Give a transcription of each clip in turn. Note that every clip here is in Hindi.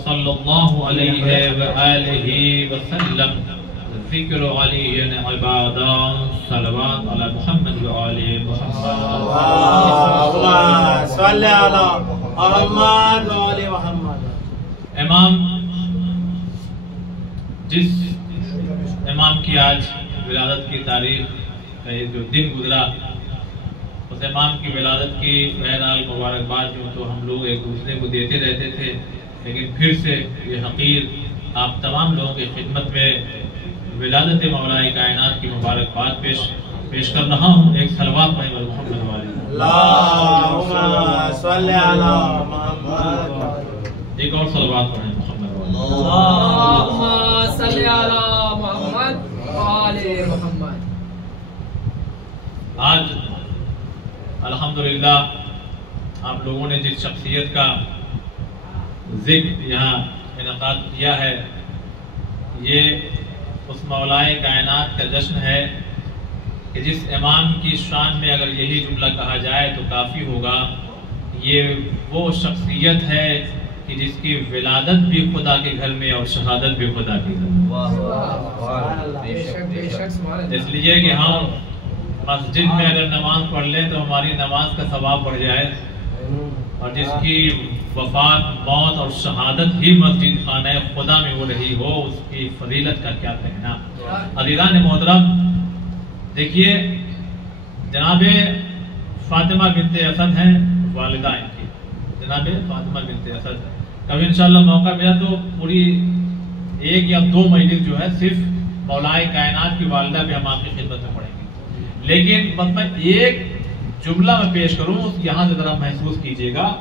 सल्लल्लाहु अलैहि व आलिहि वसल्लम ज़िक्र अलीन इबादत सलवात अला मुहम्मद व आले मुहम्मद सल्ले अला मुहम्मद व आले मुहम्मद। इमाम, जिस इमाम की आज विलादत की तारीख का ये जो दिन गुजरा, उस इमाम की विलादत की बहरहाल मुबारकबाद जो तो हम लोग एक दूसरे को देते रहते थे, लेकिन फिर से ये हकीर आप तमाम लोगों की खिदमत में विलादत मौलाए कायनात की मुबारकबाद पेश कर रहा हूँ। एक सलवात पढ़ें मोहम्मद वाले, एक और सलवात पढ़ें मोहम्मद वाले। आज अल्हम्दुलिल्लाह आप लोगों ने जिस शख्सियत का जिक्र यहाँ इनकाद किया है, ये उस मौलाए कायनात का जश्न है कि जिस इमाम की शान में अगर यही जुमला कहा जाए तो काफ़ी होगा। ये वो शख्सियत है कि जिसकी विलादत भी खुदा के घर में और शहादत भी खुदा के घर में। इसलिए कि हम मस्जिद में अगर नमाज पढ़ लें तो हमारी नमाज का सवाब बढ़ जाए, और जिसकी वफात, मौत और शहादत ही मस्जिद खाना खुदा में हो रही हो, उसकी फजीलत का क्या कहना। अज़ीज़ान मोहतरम, देखिए जनाबे फातिमा बिनते असद हैं वालिदा इनकी, जनाबे फातिमा बिनते असद। कभी इंशाअल्लाह मौका मिला तो पूरी 1 या 2 मजलिस जो है सिर्फ मौलाए कायनात की वालिदा पे हम आपकी खिदमत में पढ़ेंगे, लेकिन बस मैं एक जुमला में पेश करूं, यहाँ से जरा महसूस कीजिएगा।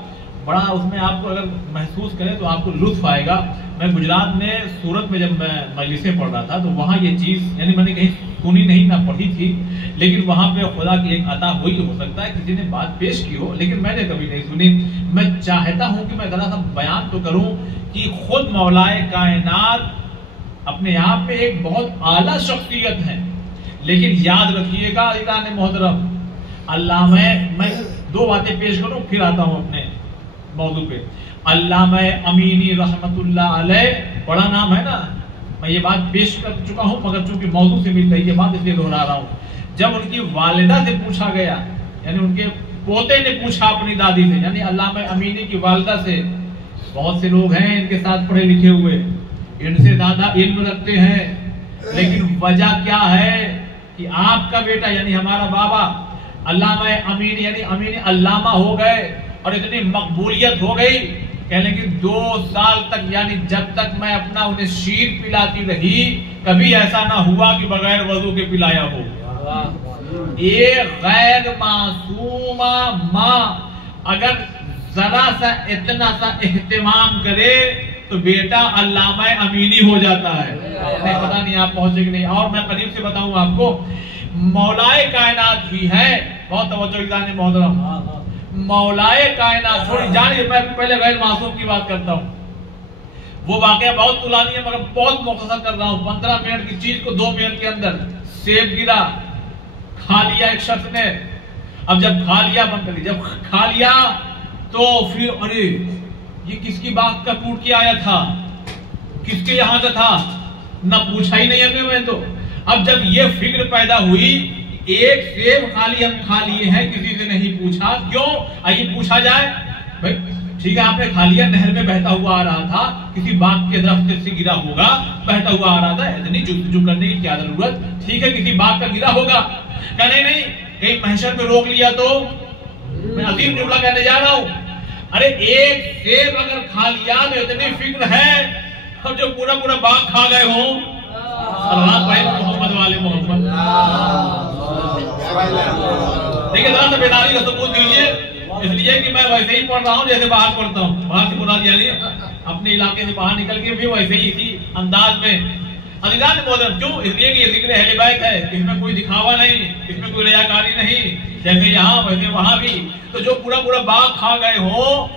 बड़ा उसमें आपको अगर महसूस करें तो आपको लुत्फ आएगा। मैं गुजरात में सूरत में जब मैं मजलिसें पढ़ रहा था तो वहाँ ये चीज़ यानी मैंने कहीं सुनी नहीं ना पढ़ी थी, लेकिन वहाँ पे खुदा की एक अता हुई, हो सकता है किसी ने बात पेश की हो, लेकिन मैंने कभी नहीं सुनी। मैं चाहता हूँ कि मैं जरा सा बयान तो करूँ कि खुद मौलाए कायनात अपने आप में एक बहुत आला शख्सियत है, लेकिन याद रखिएगा अज़ीज़ान मोहतरम, अल्लामा, मैं 2 बातें पेश करूँ फिर आता हूँ अपने मौजू पे। अल्लामा अमीनी रहमतुल्लाह अलैह, बड़ा नाम है ना, मैं ये बात पेश कर चुका हूँ, मगर चूंकि मौजू से मिल रही है बात इसलिए दोहरा रहा हूँ। जब उनकी वालिदा से पूछा गया, यानी उनके पोते ने पूछा अपनी दादी से, यानी अल्लामा अमीनी की वालिदा से, बहुत से लोग हैं इनके साथ पढ़े लिखे हुए, इनसे ज्यादा इल्म रखते हैं, लेकिन वजह क्या है कि आपका बेटा यानी हमारा बाबा अल्लामा अमीनी यानी अमीनी अल्लामा हो गए और इतनी मकबूलियत हो गई, कहने की 2 साल तक यानी जब तक मैं अपना उन्हें शीर पिलाती रही, कभी ऐसा ना हुआ कि बगैर वजू के पिलाया हो। ये गैर मासूमा माँ अगर जरा सा इतना सा एहतिमाम करे तो बेटा अल्लामा अमीनी हो जाता है। नहीं पता नहीं आप पहुंचे कि नहीं। और मैं करीब से बताऊं आपको, मौलाए कायनात ही है, बहुत तवज्जो इज़ान मोहतरम, मौलाए कायनात थोड़ी जानिए, मैं पहले गैर मासूम की बात करता हूँ। वो वाकया बहुत तुलानी है मगर बहुत मुख्तसर कर रहा हूँ। 15 मिनट की चीज को 2 मिनट के अंदर। सेब गिरा, खा लिया एक शख्स ने, अब जब खा लिया बंद कर लिया, जब खा लिया तो फिर अरे ये किसकी बाग का टूट के आया था, किसके यहाँ का था, ना पूछा ही नहीं हमने। मैं तो अब जब ये फिक्र पैदा हुई, एक सेब खाली हम खा लिए हैं, किसी से नहीं पूछा, क्यों? आइए पूछा जाए भाई, ठीक है आपने खा लिया, नहर में बहता हुआ आ रहा था, किसी बाग के दरख्त से गिरा होगा, बहता हुआ आ रहा था, इतनी जुस्तजू करने की क्या जरूरत, ठीक है किसी बाग का गिरा होगा। कहने नहीं, कहीं महशर में रोक लिया तो मैं अजीम जुमला कहने जा रहा हूँ, अरे एक सेब अगर खा लिया तो इतनी फिक्र है, अब जो पूरा पूरा बाग खा गए हो। मोहम्मद वाले मोहम्मद, देखिए जरा सा बेदारी का सबूत दीजिए, इसलिए कि मैं वैसे ही पढ़ रहा हूँ जैसे बाहर पढ़ता हूँ, बाहर से मुराद यानी अपने इलाके से बाहर निकल के भी वैसे ही इसी अंदाज में। अज़ीज़ान मोहतरम, क्यों? इसलिए कि ये जिक्र अहले बैत है, इसमें कोई दिखावा नहीं, इसमें कोई रियाकारी नहीं, जैसे यहाँ वैसे वहां भी। तो जो पूरा पूरा बाग खा गए हो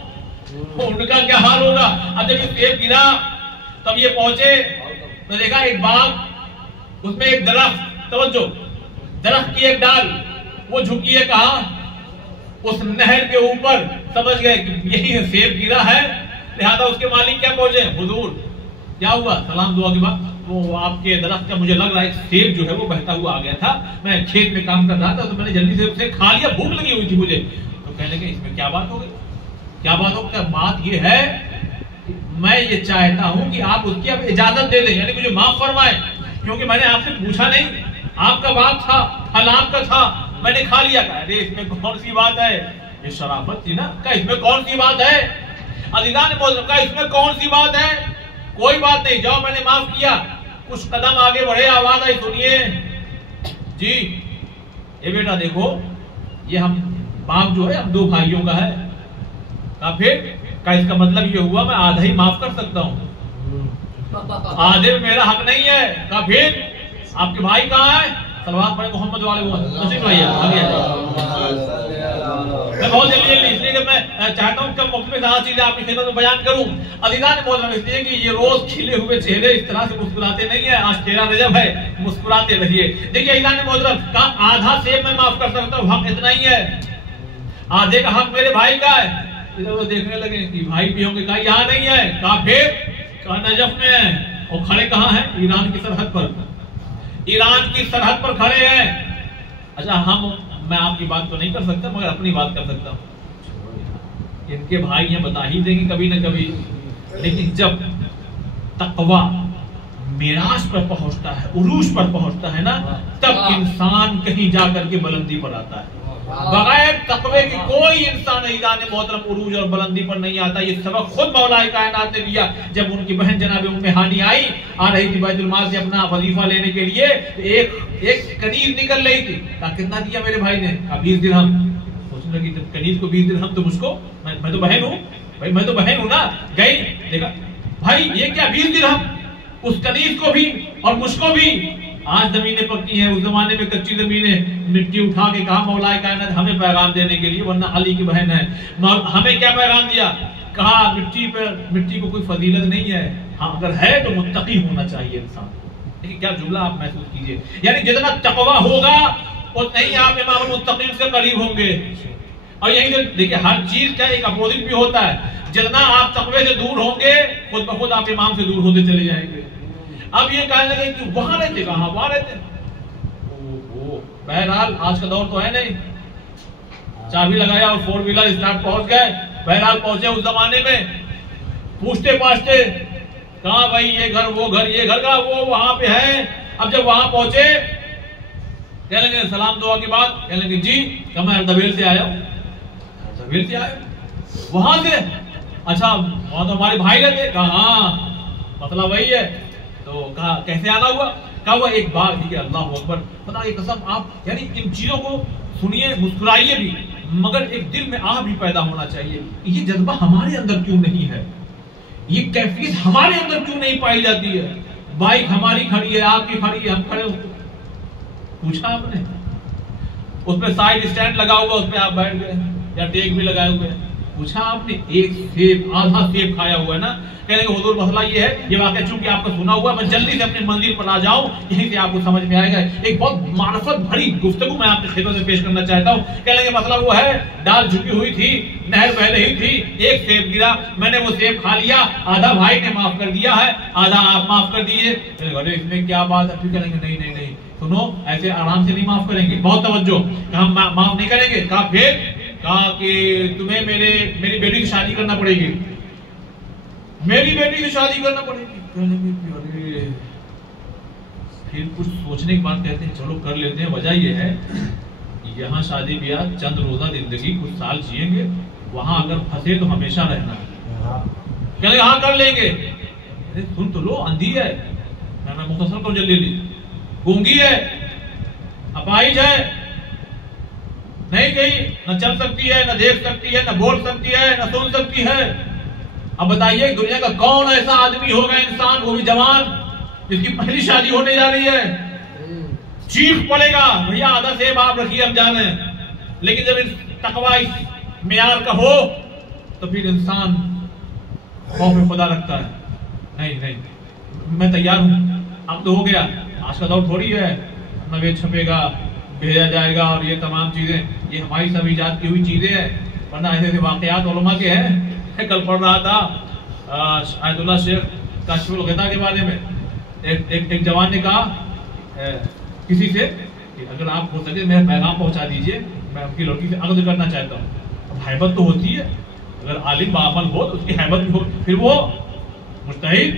तो उनका क्या हाल होगा। अब जब सेब गिरा तब ये पहुंचे तो देखा एक बाग, उसमें एक दरख्त, तवज्जो, दरख्त की एक डाल वो झुकी है कहा, उस नहर के ऊपर। समझ गए कि यही सेब गिरा है लिहाजा उसके मालिक क्या पहुंचे, हुजूर क्या हुआ, सलाम दुआ के बाद वो आपके दरख्त का मुझे लग रहा है सेब जो है वो बहता हुआ आ गया था, मैं खेत में काम कर रहा था तो मैंने जल्दी से उसे खा लिया, भूख लगी हुई थी मुझे। तो कहने लगे इसमें क्या बात हो गई, क्या बात हो गई, बात ये है कि मैं ये चाहता हूं कि आप उसकी अब इजाजत दे दें, यानी मुझे माफ फरमाए, क्योंकि मैंने आपसे पूछा नहीं, आपका बात था, फल आपका था, मैंने खा लिया। अरे इसमें कौन सी बात है, ये शराफत थी ना, क्या इसमें कौन सी बात है, अज़ीज़ान मोहतरम का इसमें कौन सी बात है, कोई बात नहीं, जाओ मैंने माफ किया। कुछ कदम आगे बढ़े, आवाज आई, सुनिए जी, ये बेटा देखो, ये हम बाप जो है हम दो भाइयों का है, का फिर का इसका मतलब ये हुआ मैं आधा ही माफ कर सकता हूँ, आधे में मेरा हक नहीं है, का फिर आपके भाई कहाँ है, सलवात पढ़े मोहम्मद वाले भैया मैं बहुत जल्दी इसलिए कि मैं चाहता हूँ कब वक्त में ज़्यादा चीजें आपकी खिदमत में बयान करूँ। अज़ीज़ान मोहतरम इसलिए कि ये रोज खिले हुए चेहरे इस तरह से मुस्कुराते नहीं है, आज 13 रजब है, मुस्कुराते रहिए। देखिए अज़ीज़ान मोहतरम का आधा सेब मैं माफ कर सकता हूँ, हक इतना ही है, आधे का हक मेरे भाई का है। इधर वो देखने लगे कि भाई भी होंगे, कहा यहाँ नहीं है, कहा फिर, कहा नजफ में है, और खड़े कहाँ हैं, ईरान की सरहद पर, ईरान की सरहद पर खड़े हैं। अच्छा मैं आपकी बात तो नहीं कर सकता मगर अपनी बात कर सकता हूं, इनके भाई ये बता ही देंगे कभी न कभी, लेकिन जब तकवा मिराज पर पहुंचता है, उरूज पर पहुंचता है ना, तब इंसान कहीं जाकर के बुलंदी पर आता है। बगैर तकवे के कोई इंसान ईरान मोहतरम उरूज और बुलंदी पर नहीं आता। ये सबक खुद मौलाए कायनात ने दिया। जब उनकी बहन जनाब उम्मे हानी आ रही थी बैतुल माल से अपना वजीफा लेने के लिए, एक कनीज निकल रही थी, कहा कितना दिया मेरे भाई ने, कहा 20 दिरहम। सोचने लगी जब कनीज को 20 दिरहम तो मुझको, मैं तो बहन हूँ भाई, मैं तो बहन हूँ ना, गई देखा भाई ये क्या 20 दिरहम, उस कनीज को भी और मुझको भी। आज जमीनें पक्की हैं, उस जमाने में कच्ची जमीनें, मिट्टी उठा के कहा मौलाए कायनात हमें पैगाम देने के लिए, वरना अली की बहन है, हमें क्या पैगाम दिया, कहा मिट्टी को कोई फजीलत नहीं है, हाँ अगर है तो मुत्तकी होना चाहिए इंसान। देखिए क्या जुमला आप महसूस कीजिए, यानी जितना तकवा होगा उतना ही आप इमाम मुत्तकीन से करीब होंगे। और यही तो देखिए हर चीज का एक अपोजिट भी होता है, जितना आप तकवे से दूर होंगे खुद ब खुद आप इमाम से दूर होते चले जाएंगे। अब ये कहने लगे कि वहां रहते, कहा वहां रहते, बहरहाल आज का दौर तो है नहीं, चाबी लगाया और 4 व्हीलर स्टार्ट पहुंच गए। बहरहाल पहुंचे उस जमाने में, पूछते पाछते कहा भाई ये घर वो घर, ये घर का वो वहां पे है। अब जब वहां पहुंचे कहने लगे सलाम दुआ की बात, कहने लगे जी क्या मैं अर्दबील से आया हूँ, अर्दबील से आया वहां से, अच्छा वहां तो हमारे भाई रहते, कहा हाँ मतलब वही है। तो कहा कैसे आना हुआ, कहा वो एक बार, ठीक है अल्लाह अकबर, पता ये कसम आप यानी इन चीजों को सुनिए, मुस्कुराइए भी, मगर एक दिल में आह भी पैदा होना चाहिए। ये जज्बा हमारे अंदर क्यों नहीं है, ये कैफियत हमारे अंदर क्यों नहीं पाई जाती है। बाइक हमारी खड़ी है, आपकी खड़ी है, हम खड़े, पूछा आपने, उसमें साइड स्टैंड लगा हुआ, उसमें आप बैठ गए, या टेक भी लगाए हुए, पूछा आपने, एक सेब आधा सेब खाया हुआ है ना। कहने का हुजूर मसला ये है, ये वाकया चूंकि आपको सुना हुआ, मैं जल्दी से अपनी मंजिल पर आ जाऊं, यहीं से आपको समझ में आएगा। एक बहुत मार्फत भरी गुफ्तगू मैं आपके खेतों से पेश करना चाहता हूं। कहने का मसला वो है, डाल झुकी हुई थी, नहर बह रही थी, एक सेब गिरा, मैंने वो सेब खा लिया, आधा भाई ने माफ कर दिया है, आधा आप माफ कर दिए। अरे इसमें क्या बात है, फिर कहेंगे नहीं नहीं नहीं सुनो, ऐसे आराम से नहीं माफ करेंगे, बहुत तवज्जो, हम माफ नहीं करेंगे। कहा फिर, कहा कि तुम्हें मेरी बेटी की शादी करना पड़ेगी, मेरी बेटी की शादी करना पड़ेगी। अरे फिर कुछ सोचने के बाद कहते हैं चलो कर लेते हैं। वजह यह है यहाँ शादी ब्याह चंद रोजा जिंदगी, कुछ साल जिएंगे, वहां अगर फंसे तो हमेशा रहना है। कहले हाँ कर लेंगे। अरे सुन तो लो, अंधी है, मैं मुख्तसर करूं जल्दी, गूंगी है, अपाहिज है, नहीं गई, न चल सकती है, न देख सकती है, न बोल सकती है, न सुन सकती है। अब बताइए दुनिया का कौन ऐसा आदमी होगा, इंसान, वो भी जवान, जिसकी पहली शादी होने जा रही है, चीख पड़ेगा भैया आधा सेब आप रखिए हम जाने। लेकिन जब इस तकवा इस मियार का हो तो फिर इंसान खौफ खुदा रखता है, नहीं नहीं मैं तैयार हूं, अब तो हो गया, आज का दौर थोड़ी है नवेद छपेगा, भेजा जाएगा और ये तमाम चीजें, ये हमारी सब इजाद की हुई चीजें हैं, वरना ऐसे ऐसे वाकयात उलमा के हैं। कल पढ़ रहा था आयतुल्लाह शेख काशिफुल ग़िता के बारे में एक जवान ने कहा किसी से कि अगर आप हो सके मेरा पैगाम पहुंचा दीजिए, मैं आपकी लड़की से अक़्द करना चाहता हूँ। अब हैबत तो होती है, अगर आलिम बाअमल हो तो उसकी हैबत भी हो। फिर वो मुज्तहिद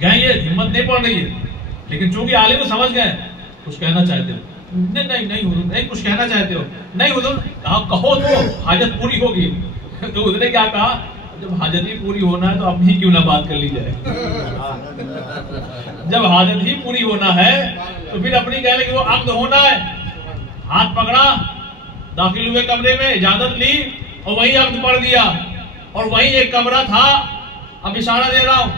गए, ये हिम्मत नहीं पड़ रही है, लेकिन चूंकि आलिम समझ गए कुछ कहना चाहते हो, नहीं नहीं नहीं हुजूर, नहीं कुछ कहना चाहते हो, नहीं हुजूर, कहा कहो तो हाजत पूरी होगी। तो उसने क्या कहा, जब हाजत ही पूरी होना है तो अपनी क्यों ना बात कर ली जाए। जब हाजत ही पूरी होना है तो फिर अपनी कह रहे कि वो अक़्द होना है। हाथ पकड़ा, दाखिल हुए कमरे में, इजाजत ली और वही अक़्द पढ़ दिया। और वही एक कमरा था, अब इशारा दे रहा हूँ,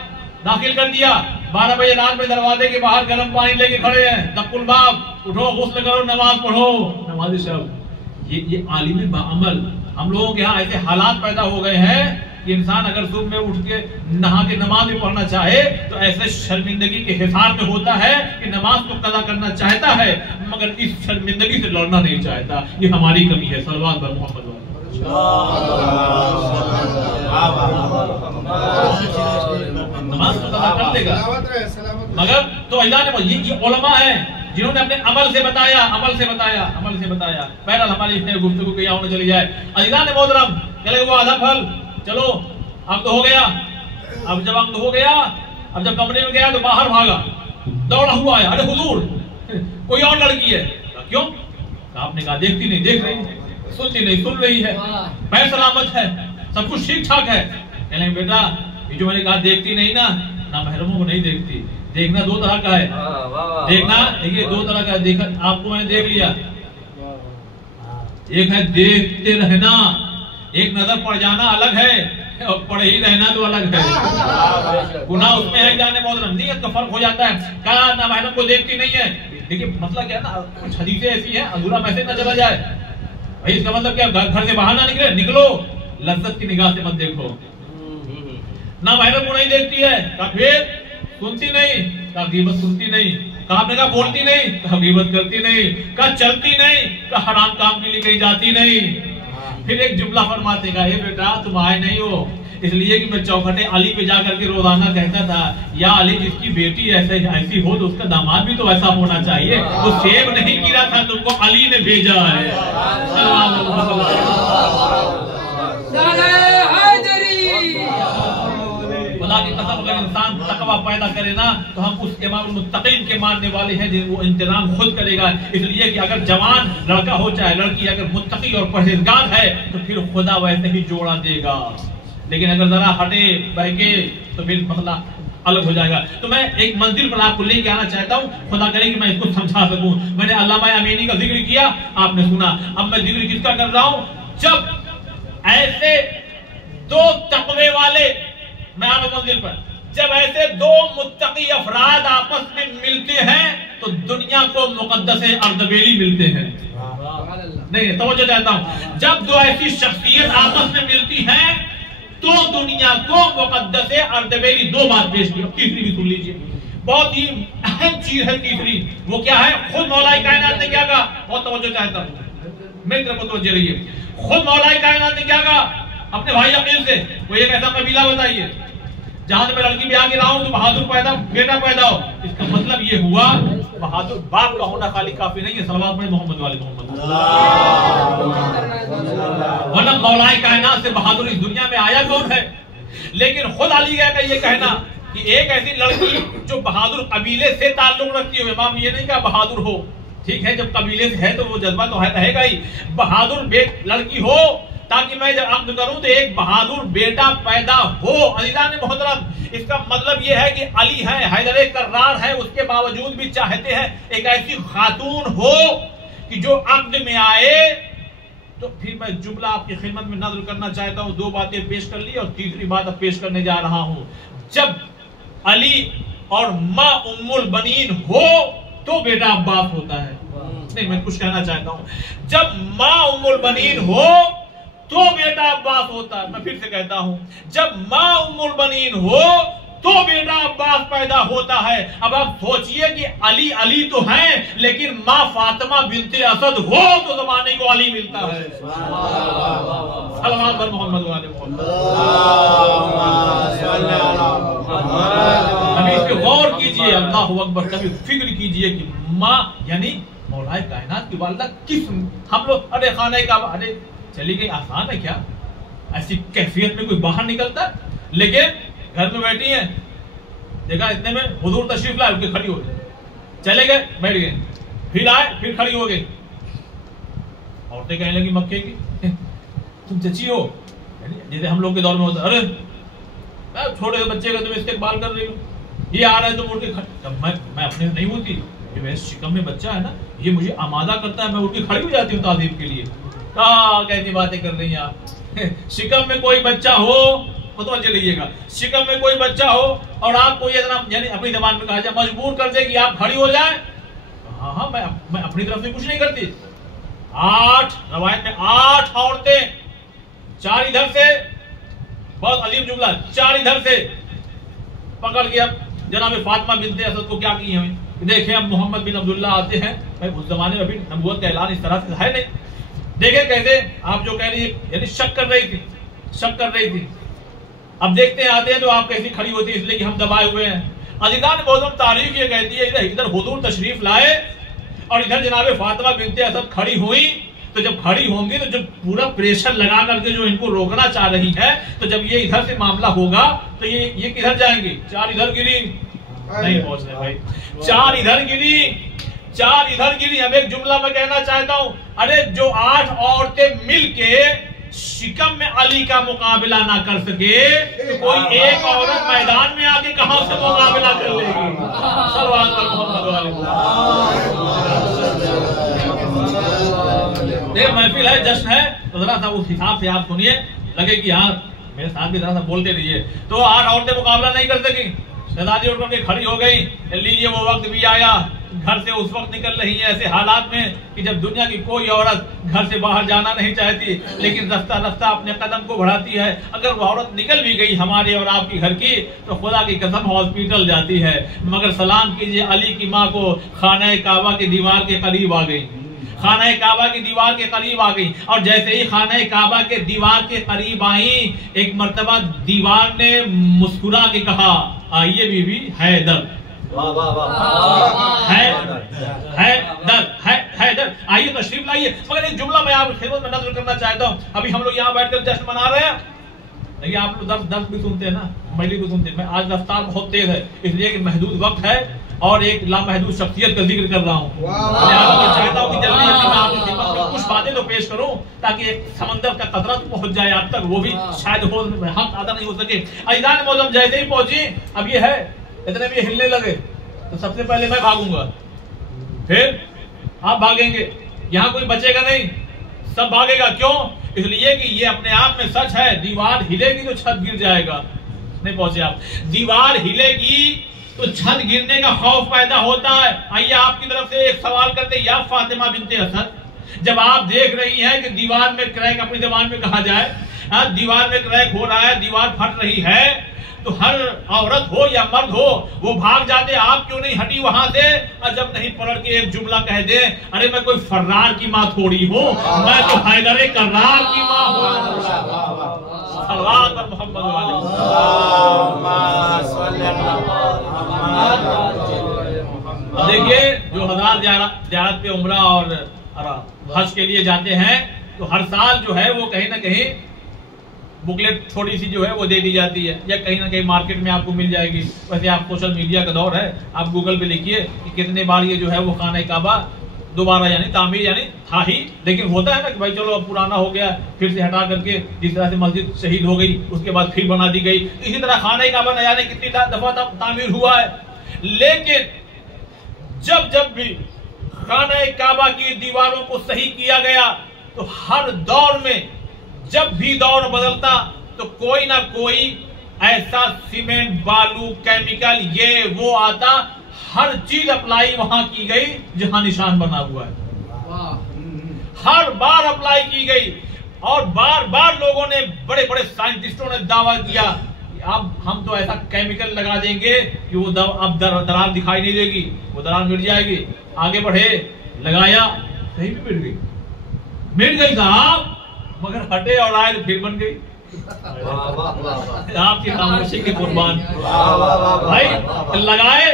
दाखिल कर दिया। 12 बजे रात में दरवाजे के बाहर गर्म पानी लेके खड़े हैं, दक्कुल बाब, उठो गुस्ल करो, नमाज पढ़ो। नमाजी साहब, ये आलिम बाअमल। हम लोगों के यहाँ ऐसे हालात पैदा हो गए हैं कि इंसान अगर सुबह में उठ के नहा के नमाज भी पढ़ना चाहे तो ऐसे शर्मिंदगी के हिसार में होता है कि नमाज तो कदा करना चाहता है मगर इस शर्मिंदगी से लड़ना नहीं चाहता। ये हमारी कमी है। सल्लल्लाहु अलैहि मोहम्मद नमाज तो कदा कर देगा, मगर तो अल्लाह ने ये उलमा है जिन्होंने अपने अमल से बताया, अमल से बताया, अमल से बताया। बहरहाल हमारी इसमें गुफ्तगू की यहाँ चली जाए। अज़ीज़ान मोहतरम, चले वो आधा फल, चलो अब तो हो गया। अब जब अक़्द हो गया, अब जब कमरे में गया तो बाहर भागा, दौड़ा हुआ है, अरे हुजूर कोई और लड़की है। क्यों? आपने कहा देखती नहीं देख रही, सुनती नहीं सुन रही है, पैर सलामत है, सब कुछ ठीक ठाक है। कहने बेटा ये जो मैंने कहा देखती नहीं ना, महरमों को नहीं देखती। देखना दो तरह का है, देखना देखिए दो तरह का है। देखा आपको मैंने देख लिया, एक है देखते रहना, एक नजर पड़ जाना अलग है और पढ़ ही रहना तो अलग है। गुनाह उसमें है जाने मोहतरम, नीयत का फर्क हो जाता है। कहा ना महरम को देखती नहीं है, देखिए मतलब क्या है ना, कुछ हदीसें ऐसी हैं अधूरा मैसेज ना चला जाए भाई। इसका मतलब क्या, घर से बाहर ना निकले, निकलो लज्जत की निगाह से मत देखो। ना महरम को नहीं देखती है, फिर सुनती नहीं, कहा गीबत सुनती नहीं, कहा आपने कहा बोलती नहीं, कहा गीबत करती नहीं, कहा चलती नहीं, कहा हराम काम के लिए कहीं जाती नहीं। फिर एक जुमला फरमाते का, ये बेटा तुम आए नहीं हो इसलिए कि मैं चौखटे अली पे जाकर के रोजाना कहता था, या अली जिसकी बेटी ऐसी हो तो उसका दामाद भी तो ऐसा होना चाहिए। वो सेब नहीं गिरा था, तुमको अली ने भेजा है। खुदा की कसम, अगर इंसान तकवा पैदा करे ना तो हम उस इमाम मुत्तकीन के मानने वाले हैं, वो इंतजाम खुद करेगा। इसलिए कि अगर जवान लड़का हो चाहे लड़की, अगर मुत्तकी और परहेजगार है तो फिर खुदा वैसे ही जोड़ा देगा। लेकिन अगर जरा हटे बहके तो फिर मसला अलग हो जाएगा। तो मैं एक मंजिल पर आपको लेके आना चाहता हूँ, खुदा करे कि मैं इसको समझा सकूं। मैंने अल्लामा अमीनी का जिक्र किया, आपने सुना। अब मैं जिक्र किसका कर रहा हूँ, जब ऐसे दो तकवे वाले, मैं आ मंजिल पर, जब ऐसे दो मुत्तकी अफराद आपस में मिलते हैं तो दुनिया को मुकद्दस अर्दबेली मिलते हैं। नहीं तवज्जो चाहता हूं, जब दो ऐसी शख्सियत आपस में मिलती हैं तो दुनिया को मुकद्दस अर्दबेली। दो बात पेश की, तीसरी भी सुन लीजिए, बहुत ही अहम चीज है तीसरी। वो क्या है? खुद मौला कायनात ने क्या कहा, बहुत तवज्जो चाहता हूं, मेरी तरफ तवज्जो रहिए। खुद मौला कायनात ने क्या कहा अपने भाई अकील से, वो एक ऐसा कबीला बताइए जहां से मैं लड़की ब्याह के लाऊं तो बहादुर बेटा पैदा हो। इसका मतलब ये हुआ बहादुर बाप का होना खाली काफी नहीं है। सल्लल्लाहु अलैहि मोहम्मद वाले मोहम्मद, वरना मौलाए कायनात से बहादुर इस दुनिया में आया कौन है? लेकिन खुद अली का ये कहना कि एक ऐसी लड़की जो बहादुर कबीले से ताल्लुक रखती हो, इमाम ये नहीं कहा बहादुर हो, ठीक है, जब कबीले से है तो वो जज्बा तो रहेगा ही, बहादुर लड़की हो ताकि मैं जब अक़्द करूं तो एक बहादुर बेटा पैदा हो। अज़ीज़ान मोहतरम, इसका मतलब यह है कि अली है, हैदर कर्रार है, उसके बावजूद भी चाहते हैं एक ऐसी खातून हो कि जो अक़्द में आए। तो फिर मैं जुमला आपकी खिदमत में नज़र करना चाहता हूं। दो बातें पेश कर ली और तीसरी बात अब पेश करने जा रहा हूं। जब अली और माँ उम्मुल बनीन हो तो बेटा अब्बास होता है। नहीं, मैं कुछ कहना चाहता हूं, जब माँ उम्मुल बनीन हो तो बेटा अब्बास होता है। मैं फिर से कहता हूं, जब माँ उम्मुल बनीन हो तो बेटा अब्बास पैदा होता है। अब आप सोचिए कि अली अली तो हैं, लेकिन माँ फातिमा बिनते असद हो तो जमाने को अली मिलता है। सल्लल्लाहु अलैहि मोहम्मद वाले मोहम्मद। अल्लाहु अकबर। कभी फिक्र कीजिए कि माँ यानी मौलाए कायनात की वालिदा किस, हम लोग अरे खाने का अरे चली गई, आसान है क्या? ऐसी कैफियत में कोई बाहर निकलता? लेकिन घर में बैठी है, देखा इतने में हुजूर तशरीफ लाए, उनके खड़ी हो गई, चले गए, बैठ गए, फिर आए, फिर खड़ी हो गई। औरतें कहने लगी मक्के की तुम चची हो, जैसे हम लोग के दौर में होता, अरे छोटे से बच्चे का तुम इस्तेकबाल कर रही हो, ये आ रहा है तुम उठ के खड़े। मैं अपने नहीं होती, ये मेरे शिकम में बच्चा है ना, ये मुझे आमादा करता है, मैं उठ के खड़ी हो जाती हूँ ताज़ीम के लिए। कैसी बातें कर रही हैं आप। शिकम में कोई बच्चा हो, तो चलिएगा, शिकम में कोई बच्चा हो और आपको ये यानी अपनी जबान में कहा जाए मजबूर कर दे कि आप खड़ी हो जाए, हाँ मैं अपनी तरफ से कुछ नहीं करती। 8 रवायत में 8 औरतें, 4 इधर से, बहुत अजीब जुमला, 4 इधर से पकड़ के अब जनाब फातिमा बिनते असद को क्या की है। देखें अब मोहम्मद बिन अब्दुल्ला आते हैं, भाई उस जमाने में अभी नबूवत का ऐलान इस तरह से है नहीं। देखें कैसे आप जो कह रही है, यानी शक कर रही थी। अब देखते हैं आते हैं तो आप कैसी खड़ी होती है, इसलिए कि हम दबाए हुए हैं। अज़ीज़ान मौज़ूम तारीख ये कहती है इधर हुजूर तशरीफ लाए और इधर जनाब फातिमा बिनते असद खड़ी हुई, तो जब खड़ी होंगी तो जब पूरा प्रेशर लगा करके जो इनको रोकना चाह रही है, तो जब ये इधर से मामला होगा तो ये किधर जाएंगी? 4 इधर गिरी, नहीं पहुंचने भाई, 4 इधर गिरी। अब एक जुमला मैं कहना चाहता हूं, अरे जो 8 औरतें मिलके शिकम में अली का मुकाबला ना कर सके तो कोई एक औरत मैदान में आके कहां से मुकाबला कर लेगी? महफिल है, जश्न है, तो जरा सा उस हिसाब से आप सुनिए, लगे कि यार मेरे साथ भी जरा सा बोलते रहिए। तो 8 औरतें मुकाबला नहीं कर सकी, शहजादी उठ करके खड़ी हो गई। लीजिए वो वक्त भी आया, घर से उस वक्त निकल रही है ऐसे हालात में कि जब दुनिया की कोई औरत घर से बाहर जाना नहीं चाहती, लेकिन रास्ता रास्ता अपने कदम को बढ़ाती है। अगर वो औरत निकल भी गई हमारे और आपकी घर की, तो खुदा की कसम हॉस्पिटल जाती है। मगर सलाम कीजिए अली की माँ को, खाना काबा की दीवार के करीब आ गई, खाना काबा की दीवार के करीब आ गई। और जैसे ही खाना काबा के दीवार के करीब आई, एक मर्तबा दीवार ने मुस्कुरा के कहा, आइए बीबी, हैदर, हैदर आइए, तशरीफ लाइए। मगर एक जुमला मैं आपकी खिदमत में नज़र करना चाहता हूँ। अभी हम लोग यहाँ बैठकर जश्न मना रहे हैं, देखिए आप लोग दर्द भी सुनते हैं ना, मजलिस भी सुनते हैं। मैं आज रफ्तार बहुत तेज है, इसलिए कि महदूद वक्त है और एक लामहदूद शख्सियत का जिक्र कर रहा हूँ। मैं चाहता हूँ कि जल्दी जल्दी मैं आपकी खिदमत में कुछ बातें तो पेश करूँ, ताकि एक समंदर का कतरा तो पहुंच जाए आप तक, वो भी शायद हो, हम आधा नहीं हो सके। अज़ीज़ान मौज़ूम जैसे ही पहुंची, अब ये है इतने भी हिलने लगे, तो सबसे पहले मैं भागूंगा, फिर आप भागेंगे, यहाँ कोई बचेगा नहीं, सब भागेगा। क्यों? इसलिए कि ये अपने आप में सच है, दीवार हिलेगी तो छत गिर जाएगा। नहीं पहुंचे आप, दीवार हिलेगी तो छत गिरने का खौफ पैदा होता है। आइए आपकी तरफ से एक सवाल करते हैं, या फातिमा बिनते असद, जब आप देख रही हैं कि दीवार में क्रैक, अपनी जबान में कहा जाए, दीवार में क्रैक हो रहा है, दीवार फट रही है, तो हर औरत हो या मर्द हो वो भाग जाते, आप क्यों नहीं हटी वहां से? और जब नहीं पलट के एक जुमला कह दे, अरे मैं कोई फर्रार की माँ थोड़ी हूँ, मैं तो हैदर कर्रार की माँ हूँ। देखिए, जो हज़ार ज़ियारत पे उम्रा और हज के लिए जाते हैं, तो हर साल जो है वो कहीं ना कहीं बुकलेट छोटी सी जो है वो दे दी जाती है, या कहीं ना कहीं मार्केट में आपको मिल जाएगी। वैसे आप सोशल मीडिया का दौर है, आप गूगल पे लिखिए कि कितने बार ये जो है वो खाना काबा दोबारा यानी तामीर यानी था ही, लेकिन होता है ना कि भाई चलो अब पुराना हो गया, फिर से हटा करके जिस तरह से मस्जिद शहीद हो गई उसके बाद फिर बना दी गई, इसी तरह खाना काबा न जाने कितनी दफा तामीर हुआ है। लेकिन जब भी खाना काबा की दीवारों को सही किया गया, तो हर दौर में जब भी दौर बदलता तो कोई ना कोई ऐसा सीमेंट, बालू, केमिकल, ये वो आता, हर चीज अप्लाई वहां की गई जहां निशान बना हुआ है, हर बार अप्लाई की गई। और बार बार लोगों ने, बड़े बड़े साइंटिस्टों ने दावा किया कि अब हम तो ऐसा केमिकल लगा देंगे कि वो अब दरार दिखाई नहीं देगी, वो दरार मिट जाएगी। आगे बढ़े, लगाया, सही भी मिट गई साहब, मगर हटे और आए फिर बन गई। आपकी खामोशी के कुर्बान भाई, लगाए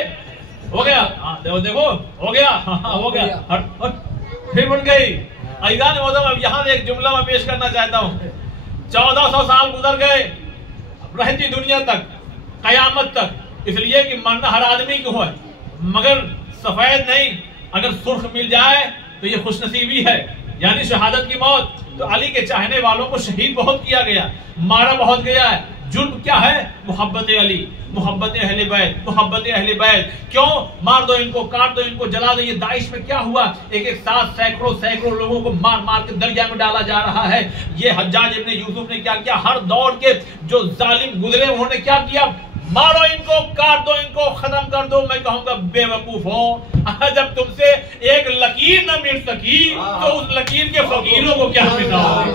हो गया, हाँ देखो देखो हो गया, हाँ हो गया, हट हट, फिर बन गई। अज़ीज़ान मोहतरम, अब यहाँ एक जुमला मैं पेश करना चाहता हूँ। 1400 साल गुजर गए रहती दुनिया तक, कयामत तक, इसलिए कि मरना हर आदमी को है, मगर सफेद नहीं, अगर सुर्ख मिल जाए तो ये खुशनसीबी है, यानी शहादत की मौत। तो अली के चाहने वालों को शहीद बहुत किया गया, मारा बहुत गया है। जुर्म क्या है? मोहब्बत अली, मोहब्बत अहले बैत, मोहब्बत अहले बैत। क्यों? मार दो इनको, काट दो इनको, जला दो। ये दाइश में क्या हुआ? एक एक साथ सैकड़ों सैकड़ों लोगों को मार मार के दरिया में डाला जा रहा है। ये हज्जाज इब्ने यूसुफ ने क्या किया? हर दौर के जो जालिम गुजरे उन्होंने क्या किया? मारो इनको, काट दो इनको, खत्म कर दो। मैं कहूंगा बेवकूफ हो, जब तुमसे एक लकीर न मिट सकी तो उस लकीर के फकीरों को क्या मिटाओगे?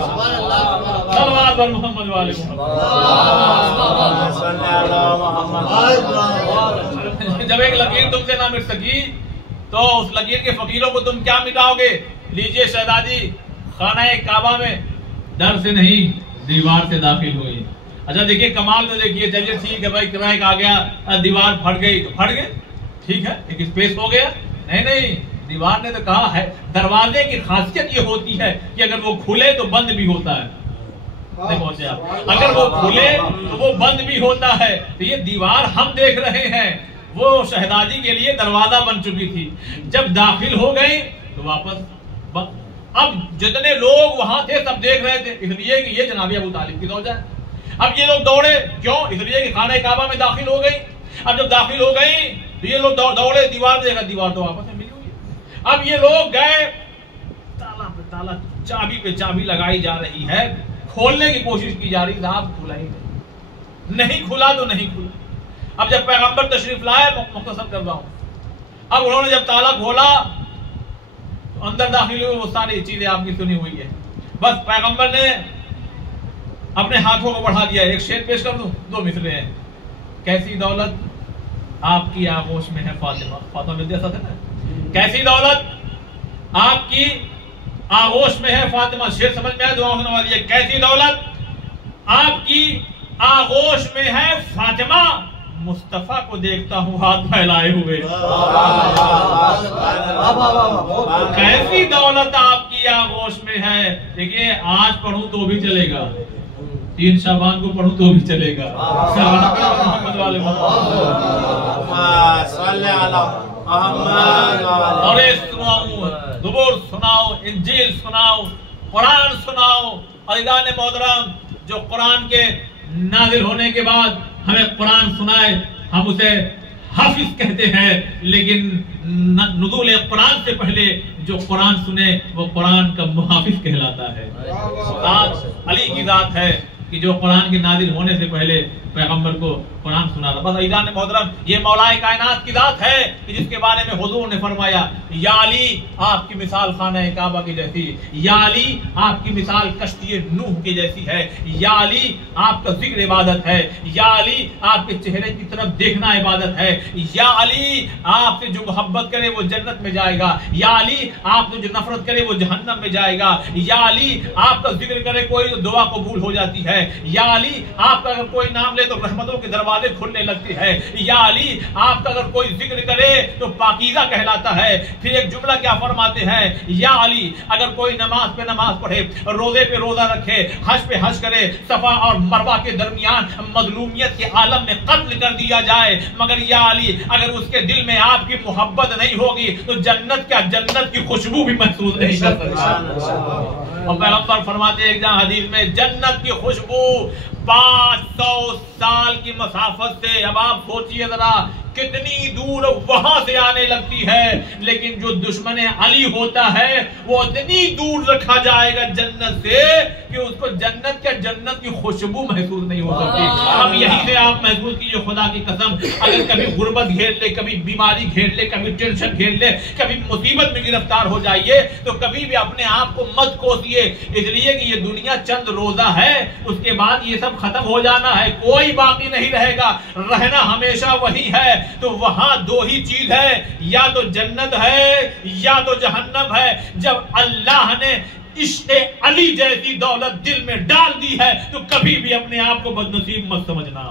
मोहम्मद वाले जब एक लकीर तुमसे ना मिट सकी तो उस लकीर के फकीरों को तुम क्या मिटाओगे? लीजिए शहजादी खाना काबा में डर से नहीं दीवार से दाखिल हुई। अच्छा देखिए कमाल तो देखिए, चलिए ठीक है भाई, क्रैक आ गया, दीवार फट गई तो फट गए, ठीक है, एक स्पेस हो गया। नहीं नहीं, दीवार ने तो कहा है, दरवाजे की खासियत ये होती है कि अगर वो खुले तो बंद भी होता है। नहीं पहुंचे आप? अगर वो खुले तो वो बंद भी होता है। तो ये दीवार हम देख रहे हैं, वो शहजादी के लिए दरवाजा बन चुकी थी। जब दाखिल हो गई तो वापस अब जितने लोग वहां थे सब देख रहे थे, इसलिए कि ये जनाब अबू तालिब की दौजा है। अब ये लोग दौड़े, क्यों? इसलिए कि खाना काबा में दाखिल हो गई। अब जब दाखिल हो गई तो ये लोग दौड़े, दीवार देखा, दीवार तो वापस में मिली हुई है। अब ये लोग गए, ताला पे ताला, चाबी पे चाबी लगाई जा रही है, खोलने की कोशिश की जा रही, साहब खुला ही नहीं खुला तो नहीं खुला। अब जब पैगंबर तशरीफ लाए, मुख्तसर कर रहा हूं, अब उन्होंने जब ताला खोला तो अंदर दाखिल हुए, वो सारी चीजें आपकी सुनी हुई है। बस पैगंबर ने अपने हाथों को बढ़ा दिया। एक शेर पेश कर दूं, 2 मिसरे हैं। कैसी दौलत आपकी आगोश में है फातिमा, फातिमा बिनते असद है ना, कैसी दौलत आपकी आगोश में है फातिमा। शेर समझ में आया? दुआ होने वाली है। कैसी दौलत आपकी आगोश में है फातिमा, मुस्तफा को देखता हूं हाथ फैलाए हुए। कैसी दौलत आपकी आगोश में है। देखिए आज पढ़ूं तो भी चलेगा, 3 शाबान को पढ़ूं तो भी चलेगा। मोहम्मद वाले और सुनाओ, ज़बूर सुनाओ, इंजील सुनाओ, कुरान सुनाओ। और इदाने मोहतरम, जो कुरान के नाजिल होने के बाद हमें कुरान सुनाए, हम उसे हाफिज कहते हैं, लेकिन नुज़ूल कुरान से पहले जो कुरान सुने वो कुरान का मुहाफिज कहलाता है। आज अली की जात है कि जो कुरान के नाजिल होने से पहले पैगंबर को कुरान सुना रहा। बस ईदान मोहतरम, ये मौलाए कायनात की जात है कि जिसके बारे में हुजूर ने फरमाया, या अली आपकी मिसाल खाना काबा की जैसी, या अली आपकी मिसाल कश्ती नूह की जैसी है, या अली आपका जिक्र इबादत है, या अली आपके चेहरे की तरफ देखना इबादत है, या अली आपसे जो मोहब्बत करे वो जन्नत में जाएगा, या अली आपसे जो नफरत करे वो जहन्नम में जाएगा, या अली आपका जिक्र करे कोई तो दुआ कबूल हो जाती है, या अली आपका अगर कोई नाम ले तो रहमतों के दरवाजे खुलने लगते हैं, या अली आपका अगर कोई जिक्र करे तो पाकीज़ा कहलाता है। फिर एक जुमला क्या फरमाते हैं, या अली अगर कोई नमाज पे नमाज पढ़े, रोजे पे रोजा रखे, हज पे हज करे, सफा और मरवा के दरमियान मजलूमियत के आलम में कत्ल कर दिया जाए, मगर या अली अगर उसके दिल में आपकी मोहब्बत नहीं होगी तो जन्नत क्या, जन्नत की खुशबू भी महसूस नहीं कर सकता। और पैगंबर फरमाते हैं एक जहां हदीस में, जन्नत की खुशबू 500 साल की मसाफत से, अब आप सोचिए जरा कितनी दूर वहां से आने लगती है, लेकिन जो दुश्मन अली होता है वो इतनी दूर रखा जाएगा जन्नत से कि उसको जन्नत क्या, जन्नत की खुशबू महसूस नहीं हो सकती। अब यहीं से आप महसूस कीजिए, खुदा की कसम, अगर कभी गुर्बत घेर ले, कभी बीमारी घेर ले, कभी टेंशन घेर ले, कभी मुसीबत में गिरफ्तार हो जाइए तो कभी भी अपने आप को मत कोसिए, इसलिए कि ये दुनिया चंद रोजा है, उसके बाद ये सब खत्म हो जाना है, कोई बाकी नहीं रहेगा, रहना हमेशा वही है। तो वहां 2 ही चीज है, या तो जन्नत है या तो जहन्नम है। जब अल्लाह ने इश्क़े अली जैसी दौलत दिल में डाल दी है तो कभी भी अपने आप को बदनसीब मत समझना,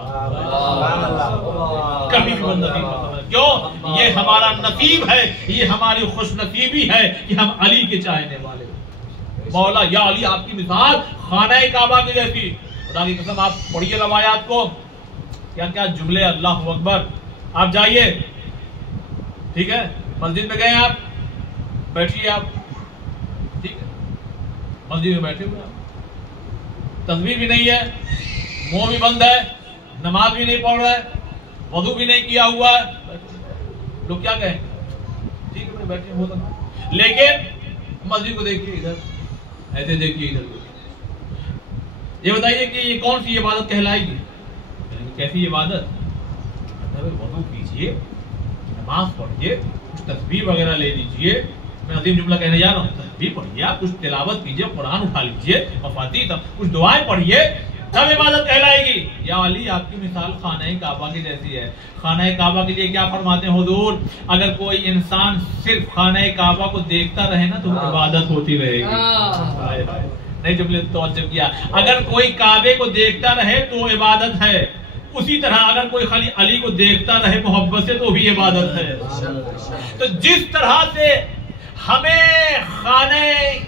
कभी भी बदनसीब मत समझना। क्यों? ये हमारा नसीब है, ये हमारी खुशनसीबी है कि हम अली के चाहने वाले। मौला या अली आपकी मिसाल खाना काबा की जैसी। खुदा की कसम आप पढ़िए रवायात को, क्या क्या जुमले, अल्लाह अकबर। आप जाइए, ठीक है, मस्जिद में गए आप, बैठिए आप, ठीक है, मस्जिद में बैठे हुए आप, तस्बीह भी नहीं है, मुंह भी बंद है, नमाज भी नहीं पढ़ रहा है, वजू भी नहीं किया हुआ है, लोग क्या कहें? ठीक है बैठे हो सकता, लेकिन मस्जिद को देखिए, इधर ऐसे देखिए, इधर देखिए। ये बताइए कि ये कौन सी इबादत कहलाएगी? कैसी इबादत? वजू कीजिए, नमाज पढ़िए, कुछ तस्बीह वगैरह ले लीजिए। मैं अजीम जुमला कहने जा रहा हूँ, तस्बीह पढ़िए, आप कुछ तिलावत कीजिए, कुरान उठा लीजिए, मफाती कुछ दुआएं पढ़िए, सब इबादत कहलाएगी। या अली आपकी मिसाल खाना काबा की जैसी है। खाना काबा के लिए क्या फरमाते हैं हुजूर? अगर कोई इंसान सिर्फ खाना काबा को देखता रहे ना तो वो इबादत होती रहेगी। नहीं जुमले तवज्जो किया, अगर कोई काबे को देखता रहे तो इबादत है, उसी तरह अगर कोई खाली अली को देखता रहे मोहब्बत से तो भी इबादत है। तो जिस तरह से हमें खाने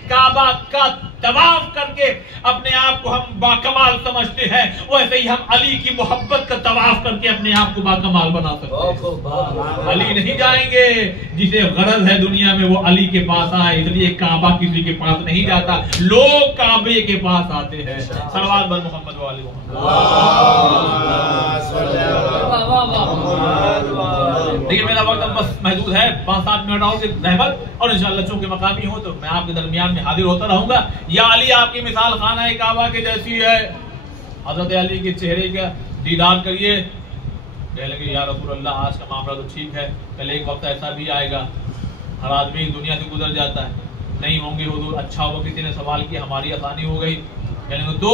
काबा का तवाफ करके अपने आप को हम बाकमाल समझते हैं, वैसे ही हम अली की मोहब्बत का तवाफ करके अपने आप को बाकमाल बना सकते हैं। अली नहीं जाएंगे, जिसे गरज है दुनिया में वो अली के पास आए, इसलिए काबा किसी के पास नहीं जाता, लोग काबे के पास आते हैं। सल्लल्लाहु अलैहि मोहम्मद वाले देखिए मेरा वक्त अब बस महदूद है, 5-7 मिनट और की रहमत, और इंशाअल्लाह चूंकि मकामी हो तो मैं आपके दरमियान में हाजिर होता रहूंगा। या अली आपकी मिसाल खाना काबा की जैसी है। हजरत अली के चेहरे का दीदार करिए, कह लगे या रसूल अल्लाह आज का मामला तो ठीक है, कल एक वक्त ऐसा भी आएगा हर आदमी दुनिया से गुजर जाता है, नहीं होंगे हुजूर। अच्छा हुआ किसी ने सवाल किया, हमारी आसानी हो गई। कहलेंगे तो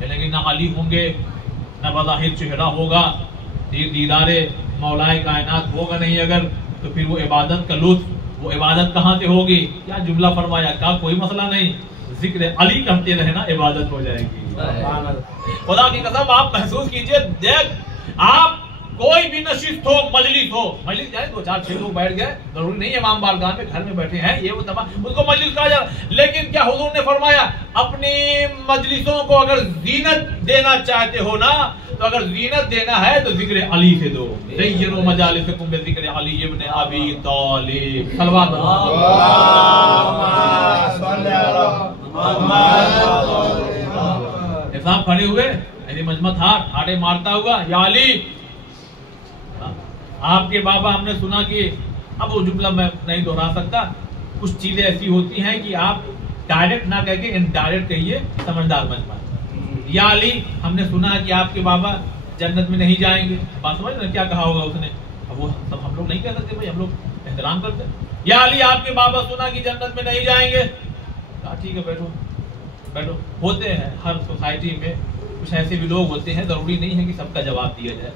कहलेंगे ना अली होंगे ना बज़ाहिर चेहरा होगा, दीदारे मौलाए कायनात होगा नहीं अगर, तो फिर वो इबादत का लुत्फ, वो इबादत कहाँ से होगी? क्या जुमला फरमाया, का कोई मसला नहीं, जिक्र अली करते रहे ना इबादत हो जाएगी। खुदा की कसम आप महसूस कीजिए, देख आप कोई भी नशिस्त हो, मजलिस जाए 2-4-6 लोग बैठ गए, जरूरी नहीं इमाम बारगाह में, घर में बैठे हैं, ये वो तमाम, उसको मजलिस कहा जाए। लेकिन क्या हुजूर ने फरमाया अपनी मजलिसों को अगर जीनत देना चाहते हो ना, तो अगर जीनत देना है तो जिक्र अली से दो। ज़य्यिनु मजालिसकुम बिज़िक्र अली इब्न अबी तालिब। सल्लल्लाहु अलैहि वसल्लम खड़े हुए, ऐसे मजमत ठाटे मारता हुआ, या अली आपके बाबा, हमने सुना कि, अब वो जुमला मैं नहीं दोहरा सकता, कुछ चीजें ऐसी होती हैं कि आप डायरेक्ट ना कह के इनडायरेक्ट कहिए, समझदार बन पाए। या अली हमने सुना है कि आपके बाबा जन्नत में नहीं जाएंगे। बात समझ ना क्या कहा होगा उसने? अब वो सब हम लोग नहीं कह सकते भाई, हम लोग एहतराम करते। या अली आपके बाबा सुना कि जन्नत में नहीं जाएंगे। कहा ठीक है बैठो बैठो। होते हैं हर सोसाइटी में कुछ ऐसे भी लोग होते हैं, जरूरी नहीं है कि सबका जवाब दिया जाए।